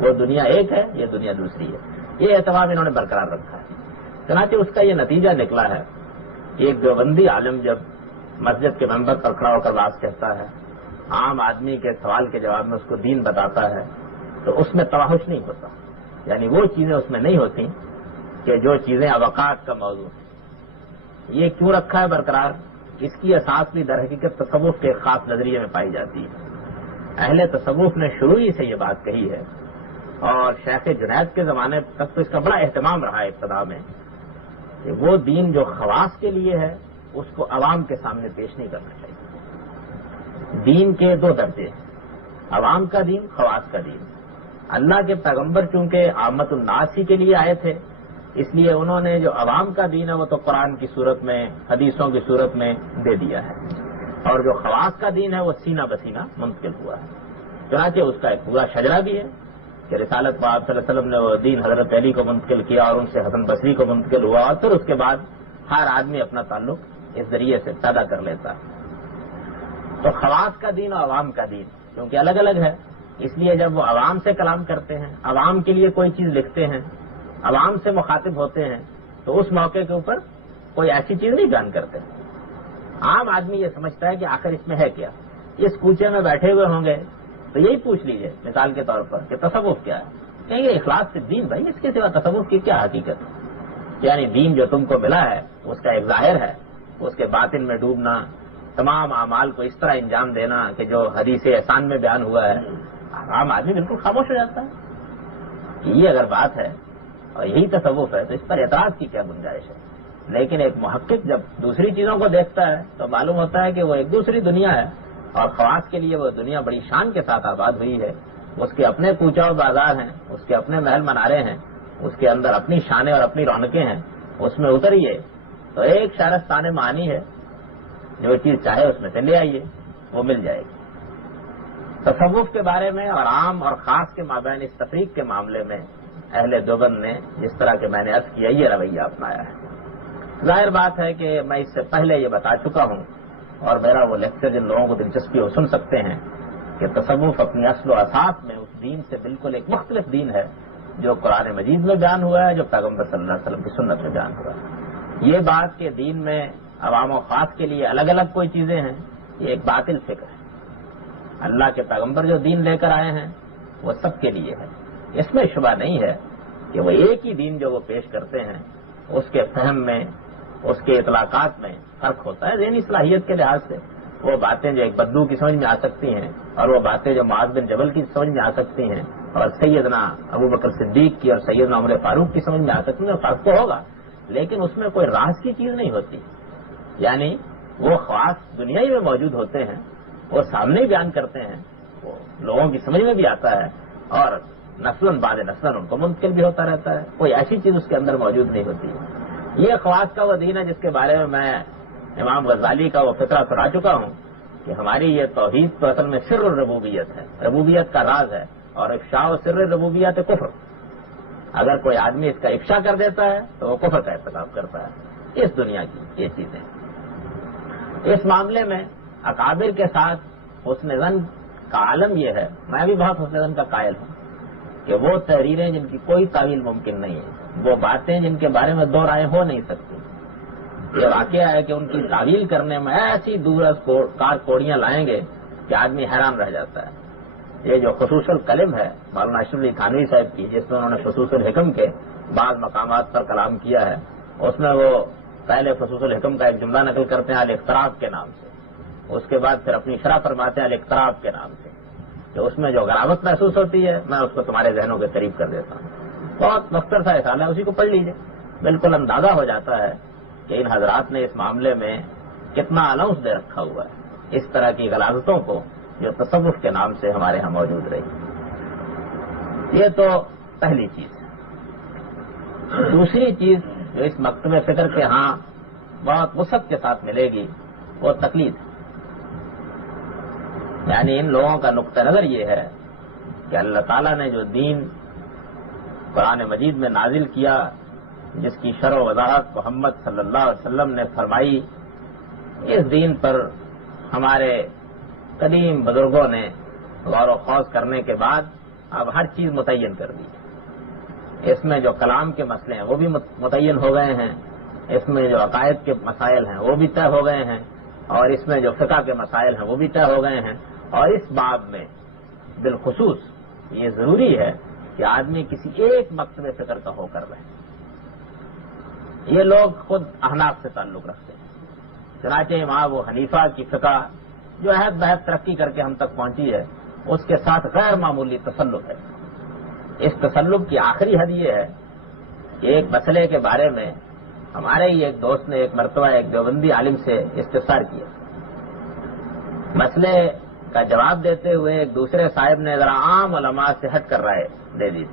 وہ دنیا ایک ہے، یہ دنیا دوسری ہے. یہ اہتمام انہوں نے برقرار رکھا ہے. چنانچہ اس کا یہ نتیجہ نکلا ہے کہ ایک دیوبندی عالم جب مسجد کے ممبر پر کھڑا ہو کر بات کہتا ہے، عام آدمی کے سوال کے جواب میں اس کو دین بتاتا ہے، تو اس میں توحش نہیں ہوتا. یعنی وہ چیزیں اس میں نہیں ہوتی کہ جو چیزیں اوقات کا موضوع ہیں. یہ کیوں رکھا ہے برقرار؟ اس کی اساس بھی در حقیقت تصوف کے خاص نظریے میں پائی جاتی ہے. اہل تصوف نے شروع ہی سے یہ بات کہی ہے، اور شیخ جنید کے زمانے تک تو اس کا بڑا اہتمام رہا ہے ابتدا میں، کہ وہ دین جو خواص کے لیے ہے اس کو عوام کے سامنے پیش نہیں کرنا چاہیے. دین کے 2 درجے ہیں، عوام کا دین، خواص کا دین. اللہ کے پیغمبر چونکہ عامت الناس ہی کے لیے آئے تھے، اس لیے انہوں نے جو عوام کا دین ہے وہ تو قرآن کی صورت میں، حدیثوں کی صورت میں دے دیا ہے، اور جو خواص کا دین ہے وہ سینہ بسینہ منتقل ہوا ہے. چنانچہ اس کا ایک پورا شجرہ بھی ہے کہ رسالت پاک صلی اللہ علیہ وسلم نے وہ دین حضرت علی کو منتقل کیا اور ان سے حسن بصری کو منتقل ہوا، اور پھر اس کے بعد ہر آدمی اپنا تعلق اس ذریعے سے پیدا کر لیتا ہے. تو خواص کا دین اور عوام کا دین کیونکہ الگ الگ ہے، اس لیے جب وہ عوام سے کلام کرتے ہیں، عوام کے لیے کوئی چیز لکھتے ہیں، عوام سے مخاطب ہوتے ہیں، تو اس موقع کے اوپر کوئی ایسی چیز نہیں بیان کرتے. عام آدمی یہ سمجھتا ہے کہ آخر اس میں ہے کیا. اس کوچے میں بیٹھے ہوئے ہوں گے تو یہی پوچھ لیجئے مثال کے طور پر کہ تصوف کیا ہے، کہیں گے اخلاص سے دین. بھائی اس کے سوا تصوف کی کیا حقیقت ہے؟ یعنی دین جو تم کو ملا ہے اس کا ایک ظاہر ہے، اس کے باطن میں ڈوبنا، تمام اعمال کو اس طرح انجام دینا کہ جو حدیث احسان میں بیان ہوا ہے. عام آدمی بالکل خاموش ہو جاتا ہے کہ یہ اگر بات ہے اور یہی تصوف ہے تو اس پر اعتراض کی کیا گنجائش ہے. لیکن ایک محقق جب دوسری چیزوں کو دیکھتا ہے تو معلوم ہوتا ہے کہ وہ ایک دوسری دنیا ہے، اور خواص کے لیے وہ دنیا بڑی شان کے ساتھ آباد ہوئی ہے. اس کے اپنے کوچہ و بازار ہیں، اس کے اپنے محل منارے ہیں، اس کے اندر اپنی شانیں اور اپنی رونقیں ہیں. اس میں اتریے تو ایک شہرستان معانی ہے، جو چیز چاہے اس میں سے لے آئیے، وہ مل جائے گی. تصوف کے بارے میں اور عام اور خاص کے مابین اس تفریق کے معاملے میں اہل دیوبند نے جس طرح کہ میں نے عرض کیا یہ رویہ اپنایا ہے. ظاہر بات ہے کہ میں اس سے پہلے یہ بتا چکا ہوں، اور میرا وہ لیکچر جن لوگوں کو دلچسپی ہو سن سکتے ہیں کہ تصوف اپنی اصل و اساس میں اس دین سے بالکل ایک مختلف دین ہے جو قرآن مجید میں بیان ہوا ہے، جو پیغمبر صلی اللہ علیہ وسلم کی سنت میں بیان ہوا ہے. یہ بات کہ دین میں عوام و خاص کے لیے الگ الگ کوئی چیزیں ہیں، یہ ایک باطل فکر ہے. اللہ کے پیغمبر جو دین لے کر آئے ہیں وہ سب کے لیے ہے. اس میں شبہ نہیں ہے کہ وہ ایک ہی دین جو وہ پیش کرتے ہیں اس کے فہم میں، اس کے اطلاقات میں فرق ہوتا ہے. ذہنی صلاحیت کے لحاظ سے وہ باتیں جو ایک بدو کی سمجھ میں آ سکتی ہیں اور وہ باتیں جو معاذ بن جبل کی سمجھ میں آ سکتی ہیں اور سیدنا ابوبکر صدیق کی اور سیدنا عمر فاروق کی سمجھ میں آ سکتی ہیں، فرق تو ہوگا لیکن اس میں کوئی راز کی چیز نہیں ہوتی. یعنی وہ خاص دنیا ہی میں موجود ہوتے ہیں، وہ سامنے ہی بیان کرتے ہیں، وہ لوگوں کی سمجھ میں بھی آتا ہے اور نسلاً بعد نسلاً ان کو منتقل بھی ہوتا رہتا ہے. کوئی ایسی چیز اس کے اندر موجود نہیں ہوتی. یہ خواص کا وہ دین ہے جس کے بارے میں میں امام غزالی کا وہ فطرہ سنا چکا ہوں کہ ہماری یہ توحید تو اصل میں سر الربوبیت ہے، ربوبیت کا راز ہے، اور افشاء و سر ربوبیت کفر. اگر کوئی آدمی اس کا افشا کر دیتا ہے تو وہ کفر کا ارتکاب کرتا ہے. اس دنیا کی یہ چیزیں. اس معاملے میں اکابر کے ساتھ حسن ظن کا عالم یہ ہے، میں بھی بہت حسن ظن کا قائل ہوں کہ وہ تحریریں جن کی کوئی تعویل ممکن نہیں ہے، وہ باتیں جن کے بارے میں 2 رائے ہو نہیں سکتی. یہ واقعہ ہے کہ ان کی تعویل کرنے میں ایسی دور از کار کوڑیاں لائیں گے کہ آدمی حیران رہ جاتا ہے. یہ جو خصوص الکلم ہے مولانا اشرف علی تھانوی صاحب کی، جس میں انہوں نے خصوص الحکم کے بعض مقامات پر کلام کیا ہے، اس میں وہ پہلے خصوص الحکم کا ایک جملہ نقل کرتے ہیں الاقتراب کے نام سے، اس کے بعد پھر اپنی شرح فرماتے ہیں الاقتراب کے نام سے، کہ اس میں جو غرابت محسوس ہوتی ہے میں اس کو تمہارے ذہنوں کے قریب کر دیتا ہوں. بہت مختصر سا رسالہ ہے، اسی کو پڑھ لیجئے، بالکل اندازہ ہو جاتا ہے کہ ان حضرات نے اس معاملے میں کتنا الاؤنس دے رکھا ہوا ہے اس طرح کی غلاظتوں کو جو تصوف کے نام سے ہمارے ہاں موجود رہی. یہ تو پہلی چیز ہے. دوسری چیز جو اس مکتب فکر کے ہاں بہت وسعت کے ساتھ ملے گی وہ تقلید ہے. یعنی ان لوگوں کا نقطہ نظر یہ ہے کہ اللہ تعالیٰ نے جو دین قرآن مجید میں نازل کیا، جس کی شرح و وضاحت محمد صلی اللہ علیہ وسلم نے فرمائی، اس دین پر ہمارے قدیم بزرگوں نے غور و خوض کرنے کے بعد اب ہر چیز متعین کر دی۔ اس میں جو کلام کے مسئلے ہیں وہ بھی متعین ہو گئے ہیں، اس میں جو عقائد کے مسائل ہیں وہ بھی طے ہو گئے ہیں، اور اس میں جو فقہ کے مسائل ہیں وہ بھی طے ہو گئے ہیں۔ اور اس باب میں بالخصوص یہ ضروری ہے کہ آدمی کسی ایک مکتب فکر کا ہو کر رہے۔ یہ لوگ خود احناف سے تعلق رکھتے ہیں، چنانچہ امام ابو حنیفہ کی فقہ جو عہد بہد ترقی کر کے ہم تک پہنچی ہے، اس کے ساتھ غیر معمولی تسلط ہے۔ اس تسلط کی آخری حد یہ ہے کہ ایک مسئلے کے بارے میں ہمارے ہی ایک دوست نے ایک مرتبہ ایک دیوبندی عالم سے استفسار کیا، مسئلے کا جواب دیتے ہوئے ایک دوسرے صاحب نے ذرا عام علماء سے ہٹ کر رائے دے دی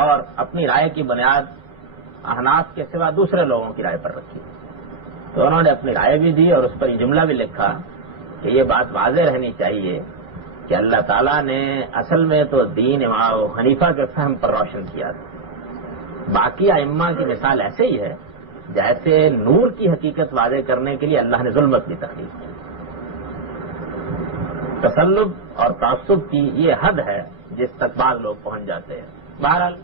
اور اپنی رائے کی بنیاد احناف کے سوا دوسرے لوگوں کی رائے پر رکھی، تو انہوں نے اپنی رائے بھی دی اور اس پر یہ جملہ بھی لکھا کہ یہ بات واضح رہنی چاہیے کہ اللہ تعالیٰ نے اصل میں تو دین امام حنیفہ کے فہم پر روشن کیا تھا، باقی ائمہ کی مثال ایسے ہی ہے جیسے نور کی حقیقت واضح کرنے کے لیے اللہ نے ظلمت کی تخلیق کی۔ تسلط اور تعصب کی یہ حد ہے جس تک بعض لوگ پہنچ جاتے ہیں۔ بہرحال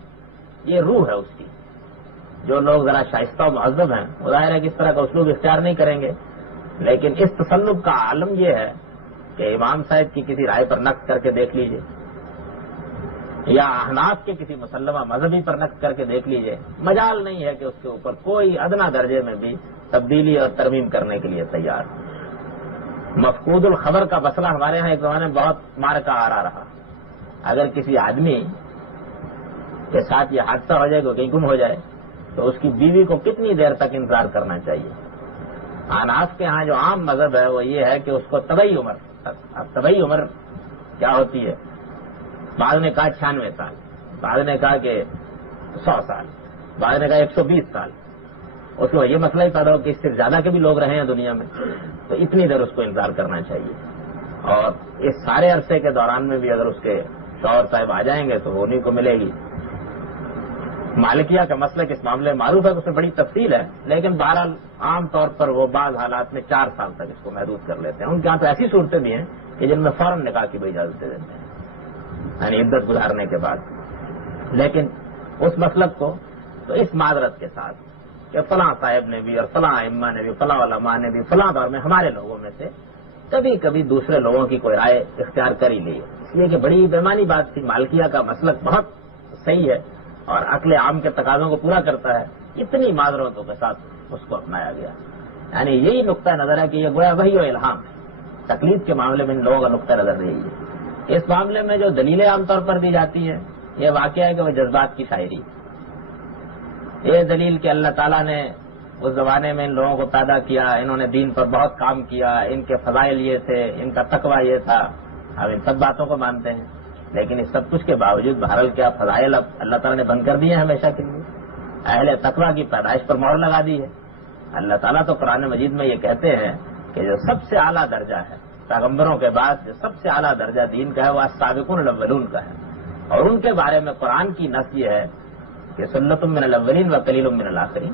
یہ روح ہے اس کی۔ جو لوگ ذرا شائستہ و مہذب ہیں وہ ظاہر ہے کہ اس طرح کا اسلوب اختیار نہیں کریں گے، لیکن اس تسلط کا عالم یہ ہے کہ امام صاحب کی کسی رائے پر نقد کر کے دیکھ لیجئے، یا احناف کے کسی مسلمہ مذہبی پر نقد کر کے دیکھ لیجئے، مجال نہیں ہے کہ اس کے اوپر کوئی ادنا درجے میں بھی تبدیلی اور ترمیم کرنے کے لیے تیار ہو۔ مفقود الخبر کا مسئلہ ہمارے ہاں ایک زمانے میں بہت مارکا آ رہا۔ اگر کسی آدمی کے ساتھ یہ حادثہ ہو جائے کہ کہیں گم ہو جائے تو اس کی بیوی کو کتنی دیر تک انتظار کرنا چاہیے؟ احناف کے ہاں جو عام مذہب ہے وہ یہ ہے کہ اس کو طبعی عمر تک، اب طبعی عمر کیا ہوتی ہے؟ بعض نے کہا 96 سال، بعض نے کہا کہ 100 سال، بعض نے کہا 120 سال۔ اس کو یہ مسئلہ ہی پیدا ہو کہ اس سے زیادہ کے بھی لوگ رہے ہیں دنیا میں، تو اتنی دیر اس کو انتظار کرنا چاہیے، اور اس سارے عرصے کے دوران میں بھی اگر اس کے شوہر صاحب آ جائیں گے تو وہ انہیں کو ملے گی۔ مالکیہ کا مسئلہ اس معاملے میں معروف ہے، اس میں بڑی تفصیل ہے، لیکن بہرحال عام طور پر وہ بعض حالات میں 4 سال تک اس کو محدود کر لیتے ہیں۔ ان کے یہاں تو ایسی صورتیں بھی ہیں کہ جن میں فوراً نکاح کی بھی اجازت دے دیتے ہیں، یعنی عدت گزارنے کے بعد۔ لیکن اس مسلک کو تو اس معذرت کے ساتھ کہ فلاں صاحب نے بھی اور فلاں ائمہ نے بھی، فلاں علماء نے بھی فلاں دور میں ہمارے لوگوں میں سے کبھی کبھی دوسرے لوگوں کی کوئی رائے اختیار کر ہی لی ہے، اس لیے کہ بڑی بےمانی بات تھی۔ مالکیہ کا مسلک بہت صحیح ہے اور عقل عام کے تقاضوں کو پورا کرتا ہے، اتنی معذرتوں کے ساتھ اس کو اپنایا گیا۔ یعنی یہی نقطہ نظر ہے کہ یہ گویا وحی و الہام ہے۔ تقلید کے معاملے میں ان لوگوں کا نقطہ نظر یہی ہے۔ اس معاملے میں جو دلیلیں عام طور پر دی جاتی ہیں یہ واقعہ ہے کہ وہ جذبات کی شاعری، یہ دلیل کہ اللہ تعالیٰ نے اس زمانے میں ان لوگوں کو پیدا کیا، انہوں نے دین پر بہت کام کیا، ان کے فضائل یہ تھے، ان کا تقویٰ یہ تھا، اب ان سب باتوں کو مانتے ہیں، لیکن اس سب کچھ کے باوجود بہرحال کیا فضائل اب اللہ تعالیٰ نے بند کر دیے ہیں ہمیشہ کے لیے، اہل تقویٰ کی پیدائش پر مہر لگا دی ہے۔ اللہ تعالیٰ تو قرآن مجید میں یہ کہتے ہیں کہ جو سب سے اعلیٰ درجہ ہے پیغمبروں کے بعد، جو سب سے اعلیٰ درجہ دین کا ہے وہ السابقون الاولون کا ہے، اور ان کے بارے میں قرآن کی نص یہ ہے کہ سنت من الاولین و قلیل من الآخرین،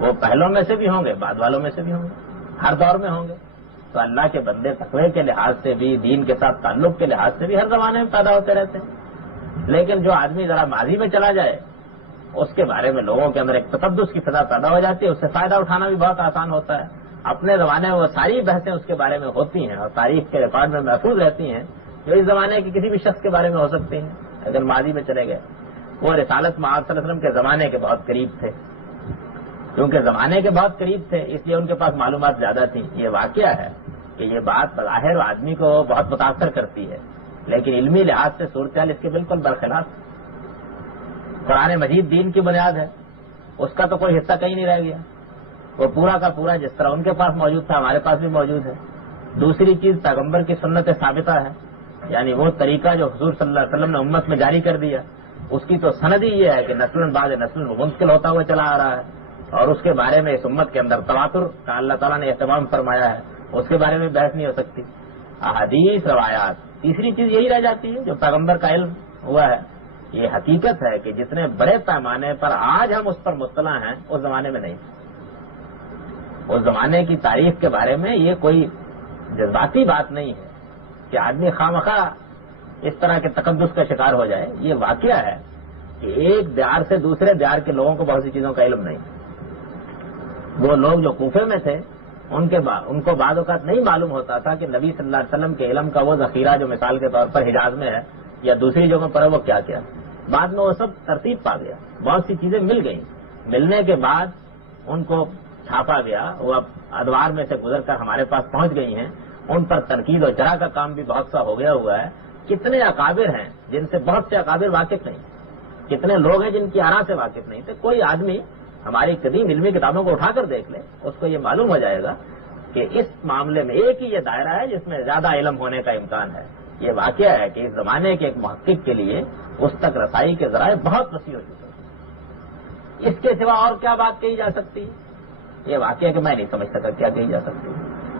وہ پہلوں میں سے بھی ہوں گے، بعد والوں میں سے بھی ہوں گے، ہر دور میں ہوں گے۔ تو اللہ کے بندے تقوی کے لحاظ سے بھی، دین کے ساتھ تعلق کے لحاظ سے بھی ہر زمانے میں پیدا ہوتے رہتے ہیں، لیکن جو آدمی ذرا ماضی میں چلا جائے اس کے بارے میں لوگوں کے اندر ایک تقدس کی فضا پیدا ہو جاتی ہے، اس سے فائدہ اٹھانا بھی بہت آسان ہوتا ہے۔ اپنے زمانے میں وہ ساری بحثیں اس کے بارے میں ہوتی ہیں اور تاریخ کے ریکارڈ میں محفوظ رہتی ہیں جو اس زمانے کے کسی بھی شخص کے بارے میں ہو سکتی ہیں اگر ماضی میں چلے گئے۔ وہ رسالت مآب صلی اللہ علیہ وسلم کے زمانے کے بہت قریب تھے، کیونکہ زمانے کے بہت قریب تھے اس لیے ان کے پاس معلومات زیادہ تھیں۔ یہ واقعہ ہے کہ یہ بات بظاہر آدمی کو بہت متاثر کرتی ہے، لیکن علمی لحاظ سے صورتحال اس کے بالکل برخلاف۔ قرآن مجید دین کی بنیاد ہے، اس کا تو کوئی حصہ کہیں نہیں رہ گیا، وہ پورا کا پورا جس طرح ان کے پاس موجود تھا ہمارے پاس بھی موجود ہے۔ دوسری چیز پیغمبر کی سنت ثابتہ ہے، یعنی وہ طریقہ جو حضور صلی اللہ علیہ وسلم نے امت میں جاری کر دیا، اس کی تو سند ہی یہ ہے کہ نسل بعد نسل منتقل ہوتا ہوا چلا آ رہا ہے، اور اس کے بارے میں اس امت کے اندر تواتر کا اللہ تعالیٰ نے اہتمام فرمایا ہے، اس کے بارے میں بحث نہیں ہو سکتی۔ احادیث، روایات، تیسری چیز یہی رہ جاتی ہے جو پیغمبر کا علم ہوا ہے یہ حقیقت ہے کہ جتنے بڑے پیمانے پر آج ہم اس پر مطلع ہیں اس زمانے میں نہیں تھے۔ اس زمانے کی تاریخ کے بارے میں یہ کوئی جذباتی بات نہیں ہے کہ آدمی خواہ اس طرح کے تقدس کا شکار ہو جائے۔ یہ واقعہ ہے کہ ایک دیار سے دوسرے دیار کے لوگوں کو بہت سی چیزوں کا علم نہیں۔ وہ لوگ جو کوفے میں تھے ان کو بعض اوقات نہیں معلوم ہوتا تھا کہ نبی صلی اللہ علیہ وسلم کے علم کا وہ ذخیرہ جو مثال کے طور پر حجاز میں ہے یا دوسری جگہوں پر ہے وہ کیا کیا۔ بعد میں وہ سب ترتیب پا گیا، بہت سی چیزیں مل گئیں، ملنے کے بعد ان کو چھاپا گیا، وہ اب ادوار میں سے گزر کر ہمارے پاس پہنچ گئی ہیں، ان پر تنقید اور جرح کا کام بھی بہت سا ہو گیا ہوا ہے۔ کتنے اکابر ہیں جن سے بہت سے اکابر واقف نہیں، کتنے لوگ ہیں جن کی آراء سے واقف نہیں تھے۔ کوئی آدمی ہماری قدیم علمی کتابوں کو اٹھا کر دیکھ لے، اس کو یہ معلوم ہو جائے گا کہ اس معاملے میں ایک ہی یہ دائرہ ہے جس میں زیادہ علم ہونے کا امکان ہے۔ یہ واقعہ ہے کہ اس زمانے کے ایک محقق کے لیے اس تک رسائی کے ذرائع بہت وسیع ہو چکے ہیں۔ اس کے سوا اور کیا بات کہی جا سکتی؟ یہ واقعہ کہ میں نہیں سمجھ سکا کیا کہی جا سکتی۔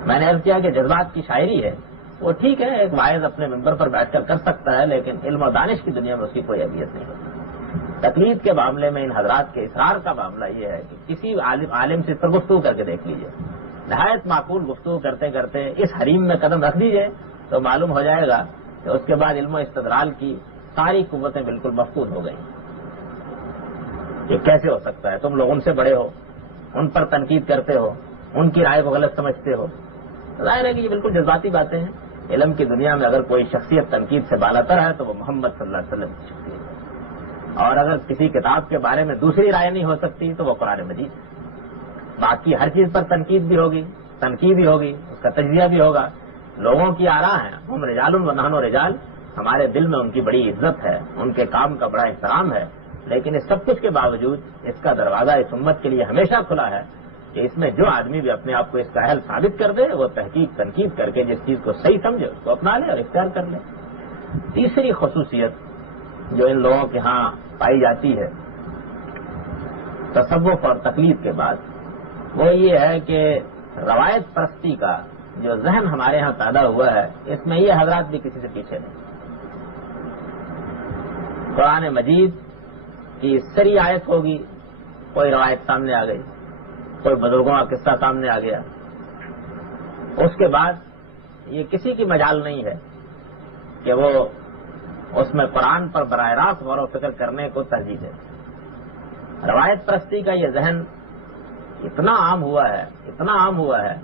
میں نے عرض کیا کہ جذبات کی شاعری ہے، وہ ٹھیک ہے، ایک واعظ اپنے ممبر پر بیٹھ کر سکتا ہے، لیکن علم و دانش کی دنیا میں اس کی کوئی اہمیت نہیں ہوتی۔ تقلید کے معاملے میں ان حضرات کے اصرار کا معاملہ یہ ہے کہ کسی عالم سے اس پر گفتگو کر کے دیکھ لیجئے، نہایت معقول گفتگو کرتے کرتے اس حریم میں قدم رکھ دیجئے تو معلوم ہو جائے گا کہ اس کے بعد علم و استدلال کی ساری قوتیں بالکل مفقود ہو گئیں۔ یہ کیسے ہو سکتا ہے؟ تم لوگ ان سے بڑے ہو، ان پر تنقید کرتے ہو، ان کی رائے کو غلط سمجھتے ہو۔ ظاہر ہے کہ یہ بالکل جذباتی باتیں ہیں۔ علم کی دنیا میں اگر کوئی شخصیت تنقید سے بالاتر ہے تو وہ محمد صلی اللہ علیہ وسلم کی شخصیت ہے، اور اگر کسی کتاب کے بارے میں دوسری رائے نہیں ہو سکتی تو وہ قرآن مجید ہے۔ باقی ہر چیز پر تنقید بھی ہوگی، تنقید بھی ہوگی، اس کا تجزیہ بھی ہوگا۔ لوگوں کی آراء ہیں، ہم رجال و نحن رجال، ہمارے دل میں ان کی بڑی عزت ہے، ان کے کام کا بڑا احترام ہے، لیکن اس سب کچھ کے باوجود اس کا دروازہ اس امت کے لیے ہمیشہ کھلا ہے کہ اس میں جو آدمی بھی اپنے آپ کو اس کا اہل ثابت کر دے وہ تحقیق تنقید کر کے جس چیز کو صحیح سمجھے اس کو اپنا لے اور اختیار کر لے۔ تیسری خصوصیت جو ان لوگوں کے ہاں پائی جاتی ہے تصوف اور تقلید کے بعد، وہ یہ ہے کہ روایت پرستی کا جو ذہن ہمارے ہاں پیدا ہوا ہے، اس میں یہ حضرات بھی کسی سے پیچھے نہیں۔ قرآن مجید کی سری آیت ہوگی، کوئی روایت سامنے آ گئی، کوئی بزرگوں کا قصہ سامنے آ گیا، اس کے بعد یہ کسی کی مجال نہیں ہے کہ وہ اس میں قرآن پر براہ راست غور و فکر کرنے کو ترجیح دے۔ روایت پرستی کا یہ ذہن اتنا عام ہوا ہے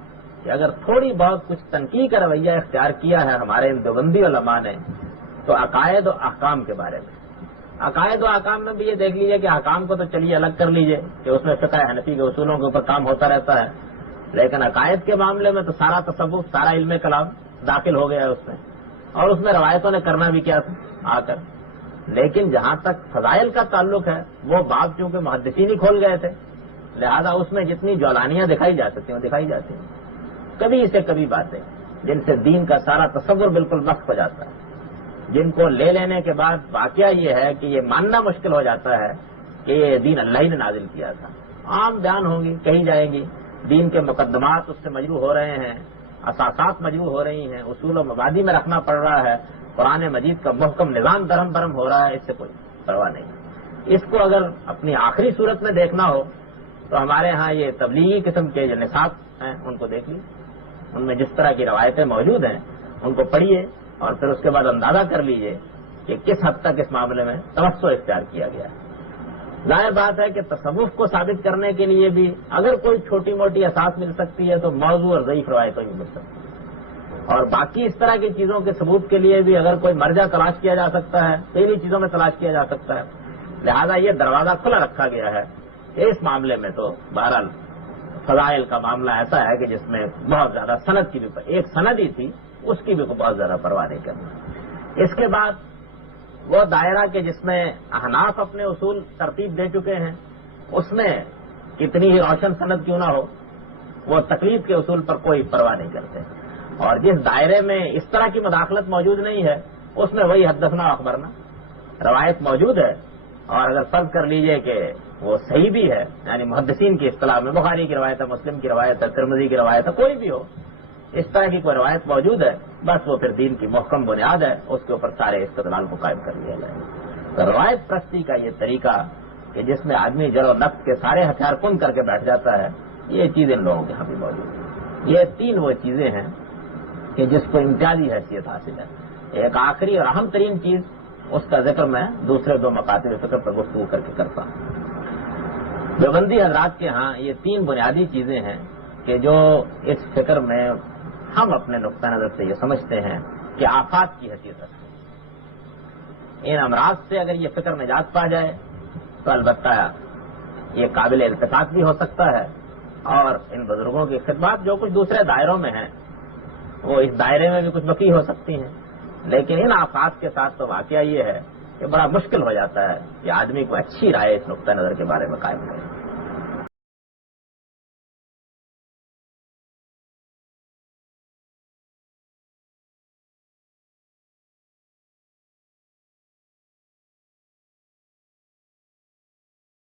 کہ اگر تھوڑی بہت کچھ تنقید کا رویہ اختیار کیا ہے ہمارے ان دیوبندی علماء نے تو عقائد و احکام کے بارے میں، عقائد و احکام میں بھی یہ دیکھ لیجئے کہ احکام کو تو چلیے الگ کر لیجئے کہ اس میں فقہ حنفی کے اصولوں کے اوپر کام ہوتا رہتا ہے، لیکن عقائد کے معاملے میں تو سارا تصوف، سارا علم کلام داخل ہو گیا ہے اس میں، اور اس میں روایتوں نے کرنا بھی کیا آ کر۔ لیکن جہاں تک فضائل کا تعلق ہے وہ باب چونکہ محدثین ہی کھول گئے تھے، لہذا اس میں جتنی جولانیاں دکھائی جا سکتی ہیں وہ دکھائی جاتی ہیں، کبھی سے کبھی باتیں جن سے دین کا سارا تصور بالکل مسخ ہو جاتا ہے، جن کو لے لینے کے بعد واقعہ یہ ہے کہ یہ ماننا مشکل ہو جاتا ہے کہ یہ دین اللہ ہی نے نازل کیا تھا۔ عام بیان ہوں گی، کہی جائیں گی، دین کے مقدمات اس سے مجروح ہو رہے ہیں، اساسات مجروح ہو رہی ہیں، اصول و مبادی میں رکھنا پڑ رہا ہے، قرآن مجید کا محکم نظام درہم برہم ہو رہا ہے، اس سے کوئی پرواہ نہیں۔ اس کو اگر اپنی آخری صورت میں دیکھنا ہو تو ہمارے ہاں یہ تبلیغی قسم کے جو نصاب ہیں ان کو دیکھ لیجیے، ان میں جس طرح کی روایتیں موجود ہیں ان کو پڑھیے اور پھر اس کے بعد اندازہ کر لیجیے کہ کس حد تک اس معاملے میں توسع اختیار کیا گیا ہے۔ ظاہر بات ہے کہ تصوف کو ثابت کرنے کے لیے بھی اگر کوئی چھوٹی موٹی اساس مل سکتی ہے تو موضوع اور ضعیف روایتوں بھی مل سکتی ہے، اور باقی اس طرح کی چیزوں کے ثبوت کے لیے بھی اگر کوئی مرجع تلاش کیا جا سکتا ہے تو انہی چیزوں میں تلاش کیا جا سکتا ہے۔ لہذا یہ دروازہ کھلا رکھا گیا ہے۔ اس معاملے میں تو بہرحال فضائل کا معاملہ ایسا ہے کہ جس میں بہت زیادہ سند کی بھی ایک سند ہی تھی، اس کی بھی بہت زیادہ پرواہ نہیں کرنا۔ اس کے بعد وہ دائرہ کہ جس میں احناف اپنے اصول ترتیب دے چکے ہیں، اس میں کتنی ہی روشن سند کیوں نہ ہو وہ تقلید کے اصول پر کوئی پرواہ نہیں کرتے، اور جس دائرے میں اس طرح کی مداخلت موجود نہیں ہے اس میں وہی حدثنا اخبرنا روایت موجود ہے، اور اگر فرض کر لیجئے کہ وہ صحیح بھی ہے، یعنی محدثین کی اصطلاح میں بخاری کی روایت ہے، مسلم کی روایت ہے، ترمذی کی روایت ہے، کوئی بھی ہو، اس طرح کی کوئی روایت موجود ہے، بس وہ پھر دین کی محکم بنیاد ہے، اس کے اوپر سارے استدلال کو قائم کر لیا جائے۔ روایت پرستی کا یہ طریقہ کہ جس میں آدمی جڑ و نفس کے سارے ہتھیار کن کر کے بیٹھ جاتا ہے، یہ چیز ان لوگوں کے یہاں بھی موجود ہے۔ یہ تین وہ چیزیں ہیں کہ جس کو امتیازی حیثیت حاصل ہے۔ ایک آخری اور اہم ترین چیز، اس کا ذکر میں دوسرے دو مکاتب فکر پر گفتگو کر کے کرتا ہوں۔ دیوبندی حضرات کے ہاں یہ تین بنیادی چیزیں ہیں کہ جو اس فکر میں ہم اپنے نقطہ نظر سے یہ سمجھتے ہیں کہ آفات کی حیثیت رکھتے ہیں۔ ان امراض سے اگر یہ فکر نجات پا جائے تو البتہ یہ قابل التفات بھی ہو سکتا ہے، اور ان بزرگوں کی خدمات جو کچھ دوسرے دائروں میں ہیں وہ اس دائرے میں بھی کچھ بقی ہو سکتی ہیں، لیکن ان آفات کے ساتھ تو واقعہ یہ ہے کہ بڑا مشکل ہو جاتا ہے کہ آدمی کو اچھی رائے اس نقطہ نظر کے بارے میں قائم کرے۔